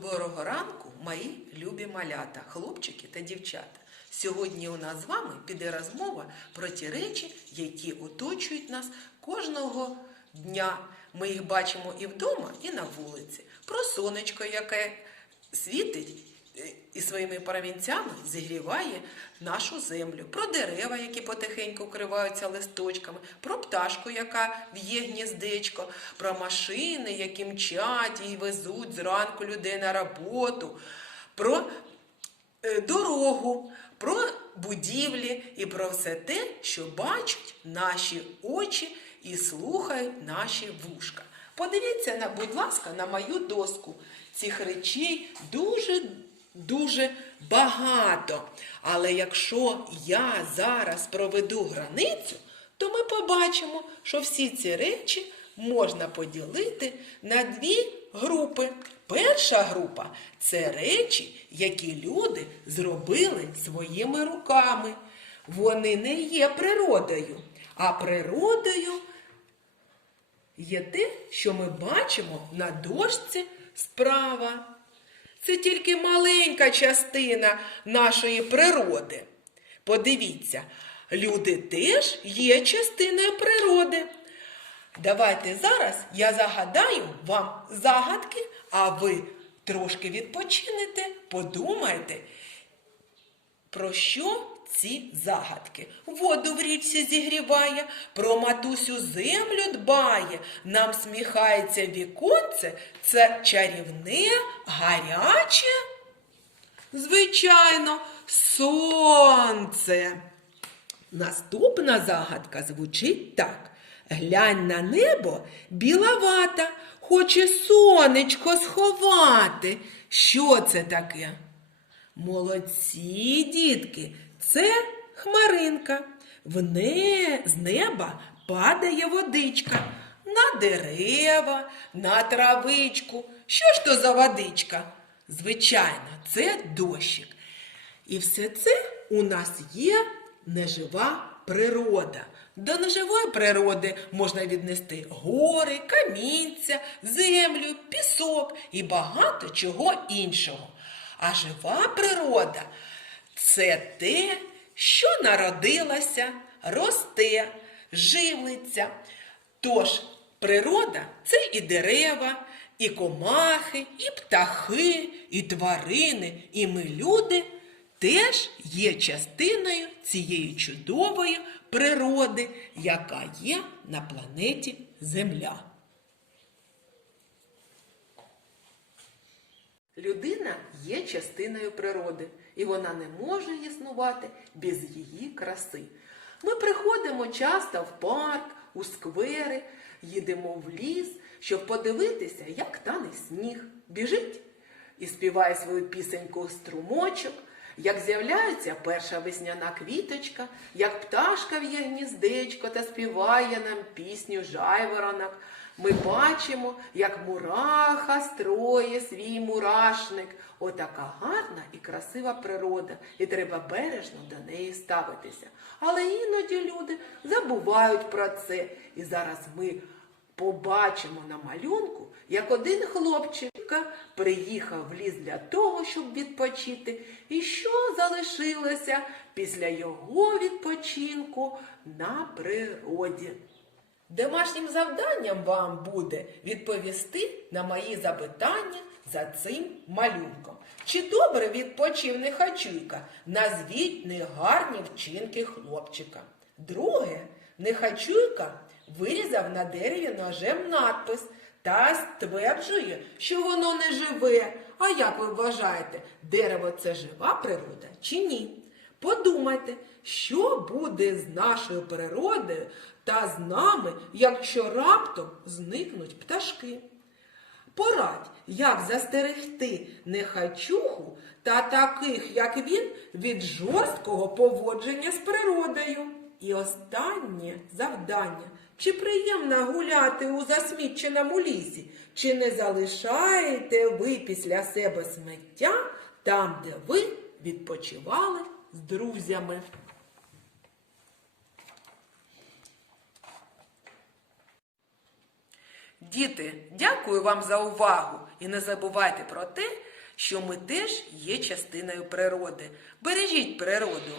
Доброго ранку, мої любі малята, хлопчики та дівчата. Сьогодні у нас з вами піде розмова про ті речі, які оточують нас кожного дня. Ми їх бачимо і вдома, і на вулиці. Про сонечко, яке світить і своїми промінцями зігріває нашу землю, про дерева, які потихеньку вкриваються листочками, про пташку, яка в'є гніздечко, про машини, які мчать і везуть зранку людей на роботу, про е, дорогу, про будівлі і про все те, що бачать наші очі і слухають наші вушка. Подивіться, будь ласка, на мою доску. Цих речей дуже дуже багато. Але якщо я зараз проведу границю, то ми побачимо, що всі ці речі можна поділити на дві групи. Перша група це речі, які люди зробили своїми руками. Вони не є природою, а природою є те, що ми бачимо на дошці справа. Це тільки маленька частина нашої природи. Подивіться, люди теж є частиною природи. Давайте зараз я загадаю вам загадки, а ви трошки відпочинете, подумайте, про що ці загадки? Воду в річці зігріває, про матусю землю дбає, нам сміхається віконце, це чарівне, гаряче. Звичайно, сонце. Наступна загадка звучить так. Глянь на небо біловата, хоче сонечко сховати. Що це таке? Молодці, дітки, це хмаринка. В не... з неба падає водичка на дерева, на травичку. Що ж то за водичка? Звичайно, це дощик. І все це у нас є нежива природа. До неживої природи можна віднести гори, камінця, землю, пісок і багато чого іншого. А жива природа це те, що народилося, росте, живиться. Тож природа це і дерева, і комахи, і птахи, і тварини, і ми, люди, теж є частиною цієї чудової природи, яка є на планеті Земля. Людина є частиною природи, і вона не може існувати без її краси. Ми приходимо часто в парк, у сквери, їдемо в ліс, щоб подивитися, як тане сніг, біжить і співає свою пісеньку струмочок, як з'являється перша весняна квіточка, як пташка в'є гніздечко та співає нам пісню жайворонок. Ми бачимо, як мураха строє свій мурашник. Отака гарна і красива природа, і треба бережно до неї ставитися. Але іноді люди забувають про це. І зараз ми побачимо на малюнку, як один хлопчик приїхав в ліс для того, щоб відпочити, і що залишилося після його відпочинку на природі. Домашнім завданням вам буде відповісти на мої запитання за цим малюнком. Чи добре відпочив нехачуйка? Назвіть негарні вчинки хлопчика. Друге, нехачуйка вирізав на дереві ножем надпис та стверджує, що воно не живе. А як ви вважаєте, дерево це жива природа чи ні? Подумайте, що буде з нашою природою та з нами, якщо раптом зникнуть пташки. Порадь, як застерегти нехачуху та таких, як він, від жорсткого поводження з природою. І останнє завдання. Чи приємно гуляти у засміченому лісі? Чи не залишаєте ви після себе сміття там, де ви відпочивали з друзями? Діти, дякую вам за увагу і не забувайте про те, що ми теж є частиною природи. Бережіть природу.